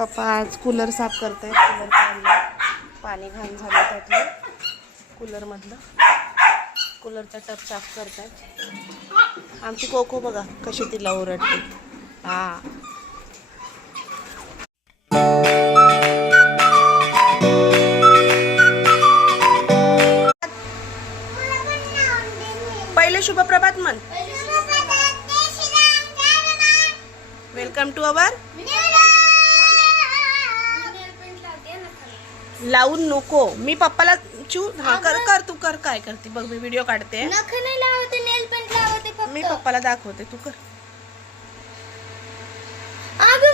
पप्पा आज कूलर साफ करतायत. कूलर काढलं, पाणी घाण झालं त्यातलं कूलरमधलं. कूलरचा टप साफ करतायत. आमची कोको बघा कशी तिला ओरडते. हा पहिले शुभप्रभात म्हण. Welcome to our. लावून नको. मी पप्पाला हा कर तू कर. काय करते बघ, मी व्हिडिओ काढते. मी पप्पाला दाखवते, तू कर.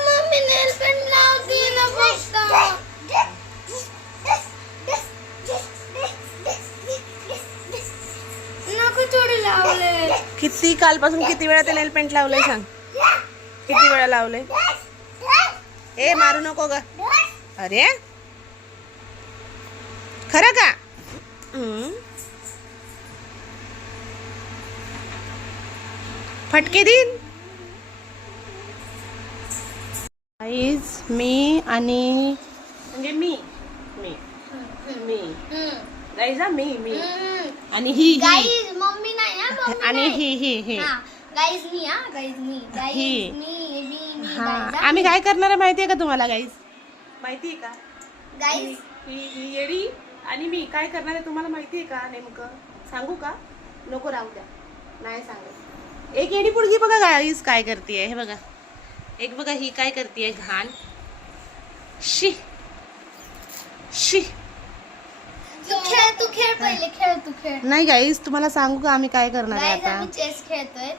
मम्मी नेल पेंट लावते ना फक्त. नको थोडी लावले. किती कालपासून किती वेळा ते नेल पेंट लावलंय सांग. किती वेळा लावलंय. ए मारू नको ग. अरे खरं का. फटके दिन. मी आणि म्हणजे मी गाईज मी आणि ही गाईज मम्मी नाही ना, मम्मी आणि ही गाईज मी गाईज मी गाईज मी हा. आम्ही काय करणार आहे माहितीये का तुम्हाला गाईज? माहितीये का? गाईज ही येडी आणि मी काय करणार आहे तुम्हाला माहितीये का? नेमकं सांगू का? नको राहू द्या, नाही सांगत. एक येडी पुडगी बघा गाईज काय करते. हे बघा, एक बघा ही काय करते घाण. शी शी. तू खेळ पहिले, तू खेळ. नाही गाईज तुम्हाला सांगू का आम्ही काय करणार आहे आता? आम्ही चेस खेळतोय.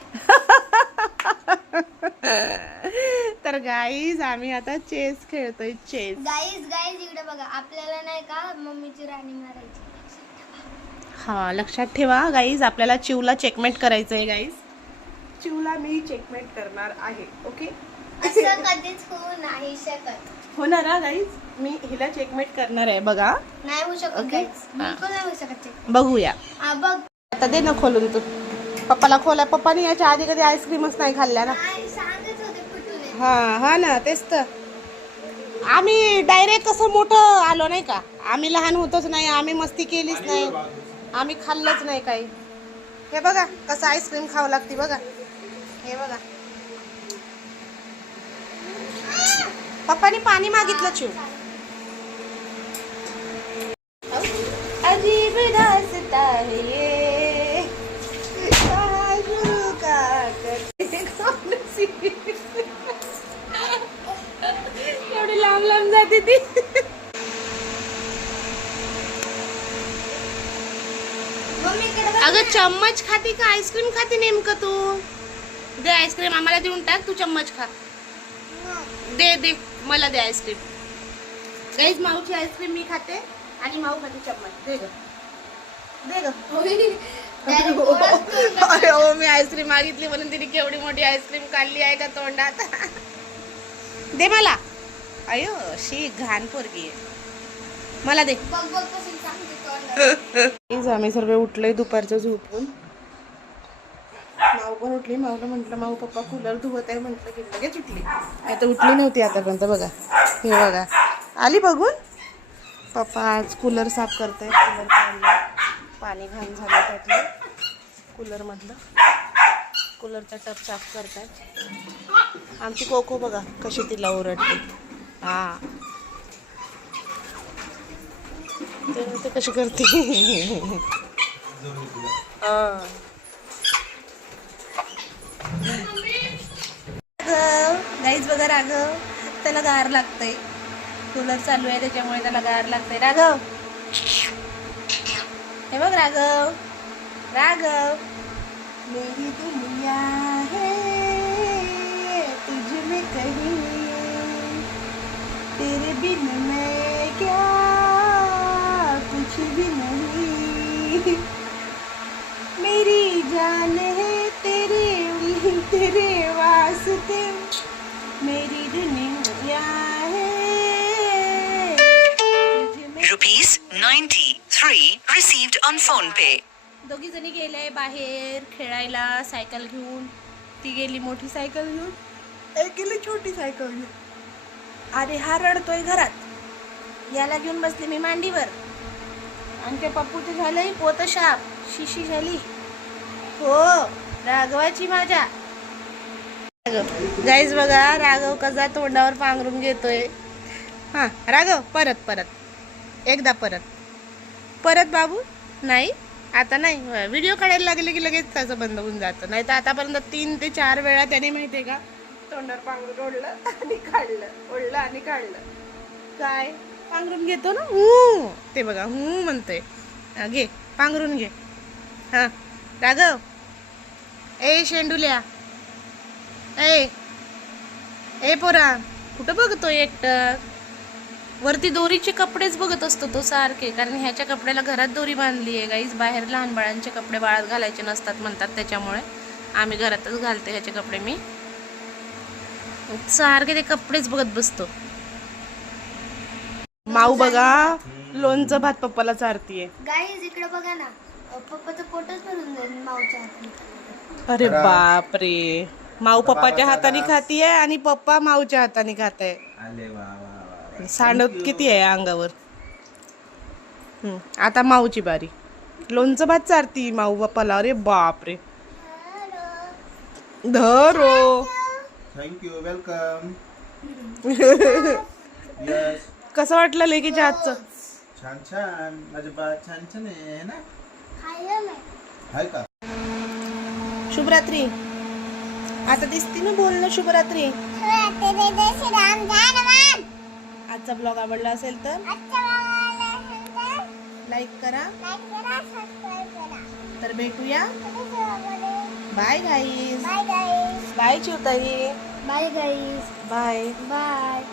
तर गाईज आम्ही आता चेस खेळतोय. चेस. गाईज इकडे बघा. आपल्याला नाही का मम्मीची राणी मारायची. हा लक्षात ठेवा गाईज, आपल्याला चिवला चेकमेट करायचंय गाईज. चिवला मी चेकमेट करणार आहे. ओके. असं कधीच होऊ नाही शकत. होणार हा गाईज, मी हिला चेकमेट करणार आहे. बघा नाही होऊ शकत Okay. गाईज, बिलकुल नाही होऊ शकत. बघूया. बघ आता दे ना खोलून तू. पप्पाला खोला. पप्पानी याच्या आधी कधी आईस्क्रीमच नाही खाल्ल्या ना. सांगत होते फुटून. हा ना तेच तर. आम्ही डायरेक्ट कसं मोठं आलो नाही का. आम्ही लहान होतोच नाही, आम्ही मस्ती केलीच नाही, आम्ही खाल्लंच नाही काही. हे बघा कसं आईस्क्रीम खावं लागते बघा. हे बघा पप्पानी पाणी मागितलं. चिव अजीब दास्तां है ये, कहाँ शुरू का करते कौन सी. एवढी लांब लांब जाते ती. अगं चम्मच खाती का आईस्क्रीम खाती नेमकं तू? दे आईस्क्रीम आम्हाला देऊन टाक. तू चम्मच खा. दे मला दे आईस्क्रीम. गाईज माऊची आईस्क्रीम मी खाते आणि माऊ खाते चम्मच. दे ग. अरे हो, मी आईस्क्रीम मागितली म्हणून तिने केवढी मोठी आईस्क्रीम काढली आहे का तोंडात. दे मला. अयो शी घाण पोरगी आहे. मला दे. आम्ही सर्व उठलोय दुपारचं झोपून. माऊ पण उठली. माऊला म्हटलं माऊ पप्पा कूलर धुवत आहे म्हटलं की लगेच उठली. आता उठली नव्हती आतापर्यंत. बघा हे बघा आली बघून. पप्पा आज कूलर साफ करतायत. कूलर काढलं, पाणी घाण झालं त्यातलं कूलरमधलं. कूलरचा टप साफ करतायत. आमची कोको बघा कशी तिला ओरडते. हा ते कशी करते. गाईज बघा राघव, त्याला गार लागतंय. कूलर चालू आहे त्याच्यामुळे त्याला गार लागतंय. राघव हे बघ. राघव मेरी दुनिया है तुझ में कहीं, तेरे बिन मैं क्या कुछ भी नहीं, मेरी जान है तेरे वास्ते, मेरी दुनिया है. ₹93 received on PhonePe. दोघी जणी गेले बाहेर खेळायला सायकल घेऊन. ती गेली मोठी सायकल घेऊन, एक गेली छोटी सायकल घेऊन. अरे हा रडतोय घरात. याला घेऊन बसले मी मांडीवर. आणि त्या पप्पूचं झालंय पोत शाप, शिशी झाली. हो राघवाची माझ्या. गाईज बघा राघव कसा तोंडावर पांघरून घेतोय. हा राघव परत परत एकदा परत परत बाबू. नाही आता नाही. व्हिडिओ काढायला लागले की लगेच त्याचं बंद होऊन जातं. नाही तर आतापर्यंत 3 ते 4 वेळा त्याने माहितीये का तोंडावर पांघरून ओढलं आणि काढलं, ओढलं आणि काढलं. काय पांघरून घेतो ना ते बघा म्हणतोय. घे पांघरून घे. हा राघव. ए शेंडुल्या. ए पोरा कुठं बघतोय एकटं. वरती दोरीचे कपडेच बघत असतो तो सारखे. कारण ह्याच्या कपड्याला घरात दोरी बांधली आहे गाईज. बाहेर लहान बाळांचे कपडे बाळात घालायचे नसतात म्हणतात, त्याच्यामुळे आम्ही घरातच घालते ह्याचे कपडे. मी सारखे ते कपडेच बघत बसतो. माऊ बघा लोणचं भात पप्पाला चारतीये. गाईज इकडे बघा ना, पप्पाचं पोटच भरून जाईल माऊच्या हाताने. अरे बाप रे. माऊ पप्पाच्या हाताने खातीये आणि पप्पा माऊच्या हाताने खाताय. सांडत किती आहे अंगावर. आता माऊची बारी. लोणचं भात चारती माऊ बाप्पाला. अरे बाप रे. धरो. Thank you welcome. यस कसं वाटलं लेकीच्या हातचं. छान छान माझे बाळ छान छान आहे ना. हाय का. शुभरात्री. आता दिसती ना बोलणं शुभरात्री. आजचा ब्लॉग आवडला असेल तर लाईक करा. तर भेटूया. Bye guys. बाय चिवताई. Bye guys. बाय. बाय.